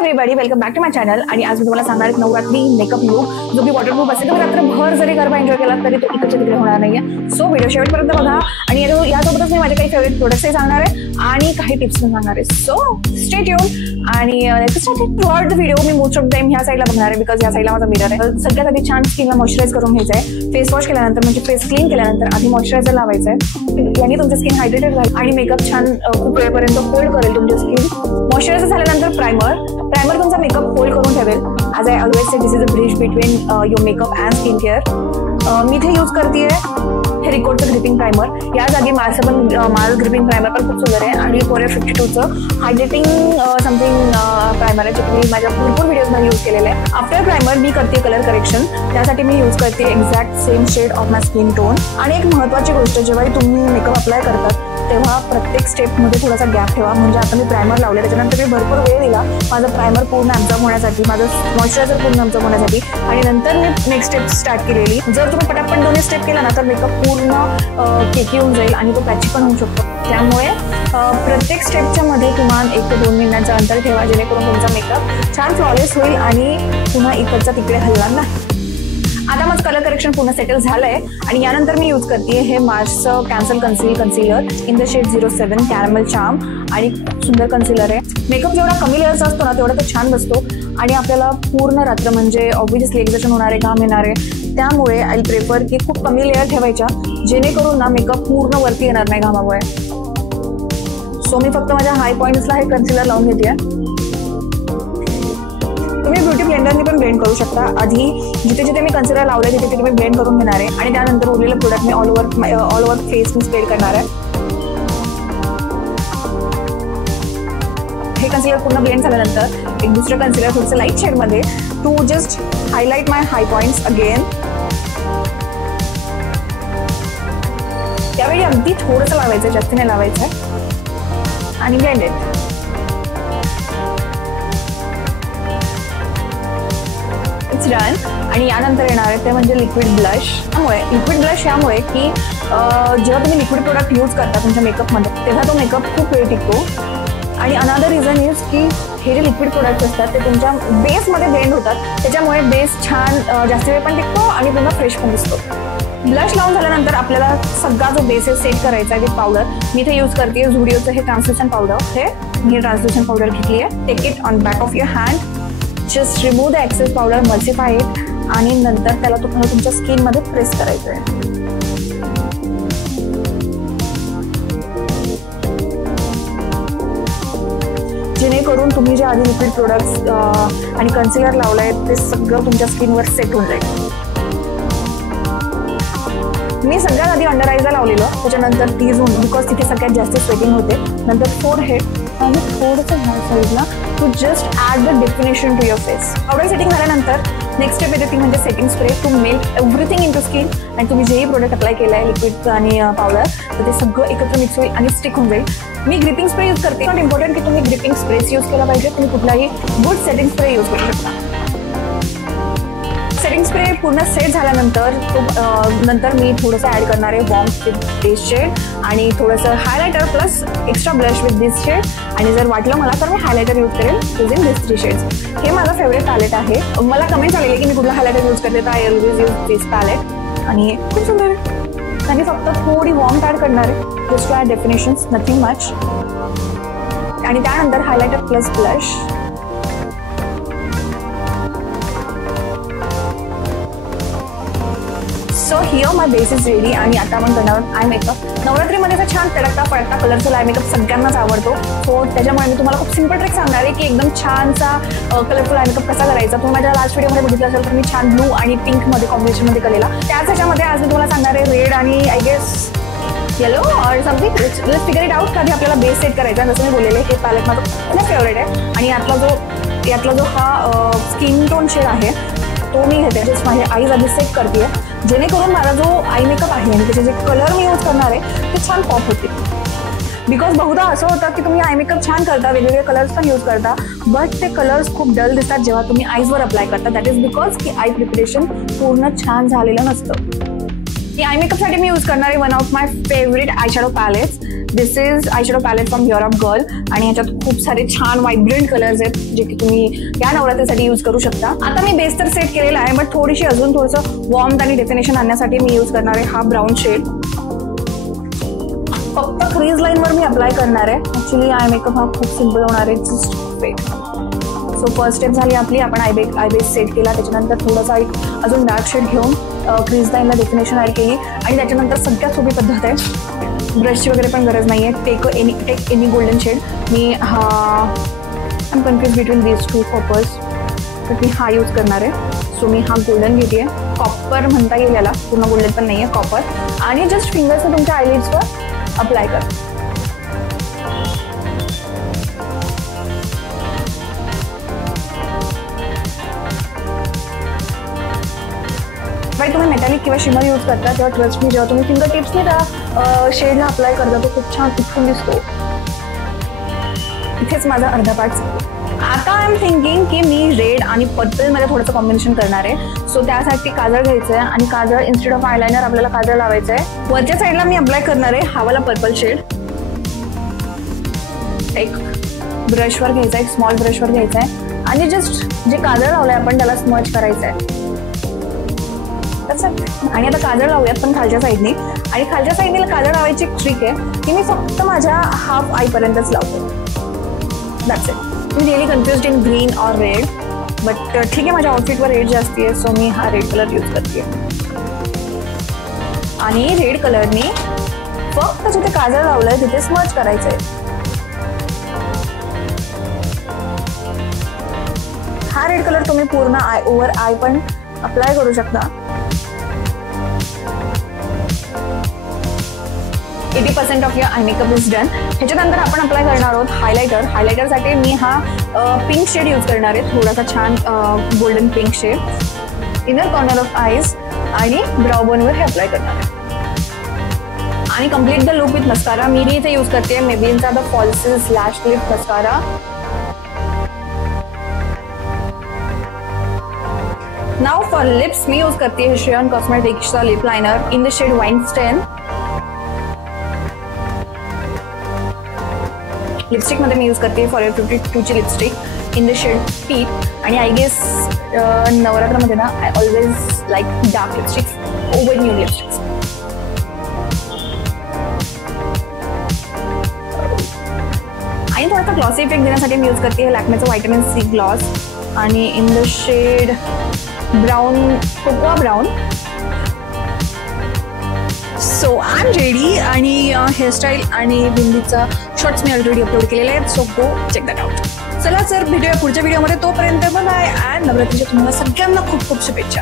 Everybody, welcome back to my channel. आणि आज मी तुम्हाला सांगणार आहे नवरात्री मेकअप लुक जो की वॉटरप्रूफ असेल. तुम्ही रात्रभर जरी गरबा एन्जॉय केला तरी तो इकडच्या तिकडे होणार नाहीये. सो व्हिडिओ शेवटपर्यंत बघा आणि यासोबतच मी माझे काही फेवरेट प्रोडक्ट्सही सांगणार आहे आणि काही टिप्स पण सांगणार आहे. सो स्टे ट्यून आणि throughout video me most of time ह्या साईडला बघणार आहे बिकॉज या साईडला माझा मिरर आहे. सगळ्यात आधी छान स्किनला मॉइश्चराइज करून घ्यायचं आहे. फेस वॉश केल्यानंतर म्हणजे फेस क्लीन केल्यानंतर आधी मॉइश्चरायझर लावायचं आहे. याने तुमची स्किन हायड्रेटेड राहील आणि मेकअप छान खूप वेळपर्यंत होल्ड करेल तुमची स्किन. मॉइश्चरायझर झाल्यानंतर प्रायमर तुमचा मेकअप होल्ड करून ठेवेल. As I always say this is a bridge between your makeup and skin care. मी इथे यूज करते हे रिकॉर्डचं ग्रिपिंग प्रायमर. या जागी मार्स ग्रिपिंग प्रायमर पण खूप सुंदर आहे आणि Forever 52चं हायड्रेटिंग समथिंग प्रायमर आहे जे मी माझ्या भरपूर व्हिडिओजमध्ये यूज केलेलं आहे. आफ्टर प्रायमर मी करते कलर करेक्शन. त्यासाठी मी यूज करते exact same shade of my skin tone. आणि एक महत्त्वाची गोष्ट, जेव्हा तुम्ही मेकअप अप्लाय करतात तेव्हा प्रत्येक स्टेपमध्ये थोडासा गॅप ठेवा. म्हणजे आता मी प्रायमर लावले, त्याच्यानंतर मी भरपूर वेळ दिला माझं प्रायमर पूर्ण ॲब्झॉर्ब होण्यासाठी, माझं मॉइश्चरायझर पूर्ण ॲब्झॉर्ब होण्यासाठी आणि नंतर मी नेक्स्ट स्टेप स्टार्ट केलेली. जर तुम्ही पटापट दोन्ही स्टेप केला ना तर मेकअप पूर्ण केकी होऊन जाईल आणि तो पॅची पण होऊ शकतो. त्यामुळे प्रत्येक स्टेपच्या मध्ये तुम्हाला 1 ते 2 मिनिटांचं अंतर ठेवा जेणेकरून तुमचा मेकअप छान फ्लॉलेस होईल आणि पुन्हा इकडचा तिकडे हलणार नाही. आता माझं कलर करेक्शन पूर्ण सेटल झालंय आणि यानंतर मी यूज करते हे मार्सचं cancel concealer in the shade 07 caramel charm. आणि खूप सुंदर कन्सिलर आहे. मेकअप जेवढा कमी लेअरचा असतो ना तेवढा तो छान बसतो आणि आपल्याला पूर्ण रात्र म्हणजे ऑब्व्हियसली एक्झर्शन होणार आहे, घाम येणार आहे. त्यामुळे आय प्रेफर की खूप कमी लेअर ठेवायच्या जेणेकरून ना मेकअप पूर्ण वरती येणार नाही घामामुळे. सो मी फक्त माझ्या हाय पॉइंट्सला हे कन्सिलर लावून घेते. तुम्ही ब्युटी ब्लेंडरने पण ब्लेंड करू शकता. आधी जिथे जिथे मी कन्सिलर लावले तिथे तिथे मी ब्लेंड करून घेणार आहे आणि त्यानंतर उरलेलं प्रोडक्ट मी ऑल ओव्हर फेस मी स्प्रेड करणार आहे. हे कन्सिलर पूर्ण ब्लेंड झाल्यानंतर एक दुसरं कन्सिलर थोडंसं लाईट शेडमध्ये to just highlight my high points again. त्यावेळी अगदी थोडंसं लावायचं, जास्त नाही लावायचं आणि ब्लेंड इट. डन. आणि यानंतर येणार आहे ते म्हणजे लिक्विड ब्लश. यामुळे की जेव्हा तुम्ही लिक्विड प्रोडक्ट यूज करता तुमच्या मेकअपमध्ये तेव्हा तो मेकअप खूप वेळ टिकतो. आणि अनदर रिझन इज की हे जे लिक्विड प्रोडक्ट असतात ते तुमच्या बेसमध्ये ब्लेंड होतात. त्याच्यामुळे बेस छान जास्त वेळ पण टिकतो आणि पुन्हा फ्रेश पण दिसतो. ब्लश लावून झाल्यानंतर आपल्याला सगळा जो बेस आहे सेट करायचा आहे विथ पावडर. मी इथे यूज करते झुडिओचं हे ट्रान्सल्युशन पावडर. मी ट्रान्सल्युशन पावडर घेतली आहे. Take it on back of your hand. Just remove the excess powder, emulsify it आणि नंतर त्याला तुम्हाला तुमच्या स्किनमध्ये प्रेस करायचं आहे. जेणेकरून तुम्ही जे आधी लिक्विड प्रोडक्ट्स आणि कन्सिलर लावलं आहे ते सगळं तुमच्या स्किनवर सेट होऊन जाईल. मी सगळ्यात आधी अंडर आईजला लावलेलं, त्याच्यानंतर टी झोन बिकॉज तिथे सगळ्यात जास्त स्वेटिंग होते. नंतर फोरहेड आणि थोडंसं ह्या साईडला to just add the definition to your face. Powder setting झाल्यानंतर नेक्स्ट स्टेप येते ती म्हणजे setting spray to melt everything in to skin. आणि तुम्ही जेही प्रोडक्ट अप्लाय केलं आहे लिक्विड आणि पावडर तर ते सगळं एकत्र मिक्स होईल आणि स्टिक होऊन जाईल. मी ग्रिपिंग स्प्रे यूज करते. नॉट इम्पॉर्टंट की तुम्ही ग्रिपिंग स्प्रेस यूज केला पाहिजे, तुम्ही कुठलाही गुड सेटिंग स्प्रे यूज करू शकता. सेटिंग स्प्रे पूर्ण सेट झाल्यानंतर नंतर मी थोडंसं ॲड करणार आहे वॉर्म विथ दिस शेड आणि थोडंसं highlighter plus extra blush with this shade. आणि जर वाटलं मला तर मी हायलायटर यूज करेल युजिंग दिस 3 शेड्स. हे माझं फेवरेट पॅलेट आहे. मला कमेंट आलेली की मी कुठला हायलायटर यूज करते तर I always use this palette आणि खूप सुंदर आहे. आणि फक्त थोडी वॉर्म ॲड करणार आहे just to add definitions, nothing much. आणि त्यानंतर highlighter plus blush. So here my base is ready आणि आता आपण करणार आय मेकअप. नवरात्रीमध्ये तर छान तडकता फडकता कलरचा आय मेकअप सगळ्यांनाच आवडतो. सो त्याच्यामुळे मी तुम्हाला खूप सिम्पल ट्रिक सांगणार आहे की एकदम छानसा कलरफुल आय मेकअप कसा करायचा. तुम्ही माझ्या लास्ट व्हिडिओमध्ये बघितलं असेल तर मी छान ब्लू आणि पिंकमध्ये कॉम्बिनेशनमध्ये केलेला. त्याच ह्याच्यामध्ये आज मी तुम्हाला सांगणार आहे रेड आणि आय गेस येलो और something. Let's figure it out. कधी आपल्याला बेस सेट करायचा. जसं मी बोललेले हे पॅलेट माझं खूप फेवरेट आहे. आणि यातला जो हा स्किन टोन शेड आहे तो मी घेते. जस्ट माझे आईज आधी सेट करते जेणेकरून माझा जो आय मेकअप आहे आणि त्याचे जे कलर मी यूज करणार आहे ते छान पॉप होते. बिकॉज बहुधा असं होतं की तुम्ही आय मेकअप छान करता, वेगवेगळे कलर्स पण यूज करता, बट ते कलर्स खूप डल दिसतात जेव्हा तुम्ही आईजवर अप्लाय करता. दॅट इज बिकॉज की आय प्रिपरेशन पूर्ण छान झालेलं नसतं. आय मेकअपसाठी मी यूज करणार आहे one of my favourite eye shadow palettes. This is eyeshadow palette from your girl आणि ह्याच्यात खूप सारे छान व्हायब्रंट कलर्स आहेत जे की तुम्ही या नवरात्रीसाठी यूज करू शकता. आता मी बेस तर सेट केलेला आहे, बट थोडीशी अजून थोडंसं वॉर्मथ आणि डेफिनेशन आणण्यासाठी मी यूज करणार आहे हा ब्राऊन शेड. फक्त क्रीज लाईन वर मी अप्लाय करणार आहे. ऍक्च्युली आय मेकअप हा खूप सिम्पल होणार आहे, just wait. So first step झाली आपली, आपण आय बेस सेट केला, त्याच्यानंतर थोडासा एक अजून डार्क शेड घेऊन क्रीज लाईनला डेफिनेशन ऍड केली आणि त्याच्यानंतर सगळ्यात सोपी पद्धत आहे, ब्रशची वगैरे पण गरज नाही आहे. Take any golden shade. मी हा I am confuse between these two coppers, तर मी हा यूज करणार आहे. सो मी हा गोल्डन घेते, कॉपर म्हणता येईल याला, पूर्ण गोल्डन पण नाही आहे, कॉपर. आणि जस्ट फिंगर्सने तुमच्या आयलिड्सवर अप्लाय कर. तुम्ही मेटॅलिक किंवा शिमर यूज करता तेव्हा ट्रस्ट मी, जेव्हा तुम्ही फिंगर टिप्सने त्या शेडला अप्लाय करता तो खूप छान उठून दिसतो. इथेच माझा अर्धा पार्ट. आता आय एम थिंकिंग की मी रेड आणि पर्पल मध्ये थोडंसं कॉम्बिनेशन करणार आहे. सो त्यासाठी काजळ घ्यायचं आहे आणि काजळ इन्स्टेड ऑफ आयलायनर आपल्याला काजळ लावायचं आहे. वरच्या साईडला मी अप्लाय करणार आहे हा वाला पर्पल शेड. एक ब्रशवर घ्यायचा आहे, एक स्मॉल ब्रशवर घ्यायचा आहे आणि जस्ट जे काजळ लावलंय आपण त्याला स्मच करायचं आहे. आणि आता काजळ लावूयात पण खालच्या साईडने. आणि खालच्या साईडने काजळ लावायची एक ट्रिक आहे की मी फक्त माझ्या हाफ आय पर्यंतच लावतो. That's it. Me really confused in green और रेड, बट ठीक आहे, माझ्या आउटफिटवर रेड जास्ती आहे, सो मी हा रेड कलर यूज करते. आणि रेड कलरने फक्त जिथे काजळ लावलंय तिथे स्मच करायचंय. हा रेड कलर तुम्ही पूर्ण आय ओव्हर आय पण अप्लाय करू शकता. 80% of your eye makeup is done. ह्याच्यानंतर आपण अप्लाय करणार आहोत हायलायटर. हायलायटरसाठी मी हा पिंक शेड यूज करणार आहे, थोडासा छान golden pink shade. Inner corner of eyes आणि ब्राउ बोनवर हे अप्लाय करणार आहे. आणि complete the look with mascara. मी इथे यूज करते मेबेलिनचा the falsies lash lift mascara. Now for lips मी यूज करते है श्रेयन कॉस्मेटिक्सचा lip liner in the shade wine stain. Lipstick मध्ये मी यूज करते फॉरएवर 52 ची lipstick in the shade peach. आणि आय गेस नवरात्रामध्ये ना I always like dark lipsticks over new lipsticks. आणि थोडासा ग्लॉसी इफेक्ट देण्यासाठी मी यूज करते लॅक्मेचं व्हायटमिन सी ग्लॉस आणि in the shade brown, cocoa brown. So I am ready. आणि हेअरस्टाईल आणि बिंदीचा शॉर्ट्स मी ऑलरेडी अपलोड केलेले आहेत, so go check that out. चला सर, भेटूया पुढच्या व्हिडिओमध्ये. तोपर्यंत बाय. अँड नवरात्रीच्या तुम्हाला सगळ्यांना खूप खूप शुभेच्छा.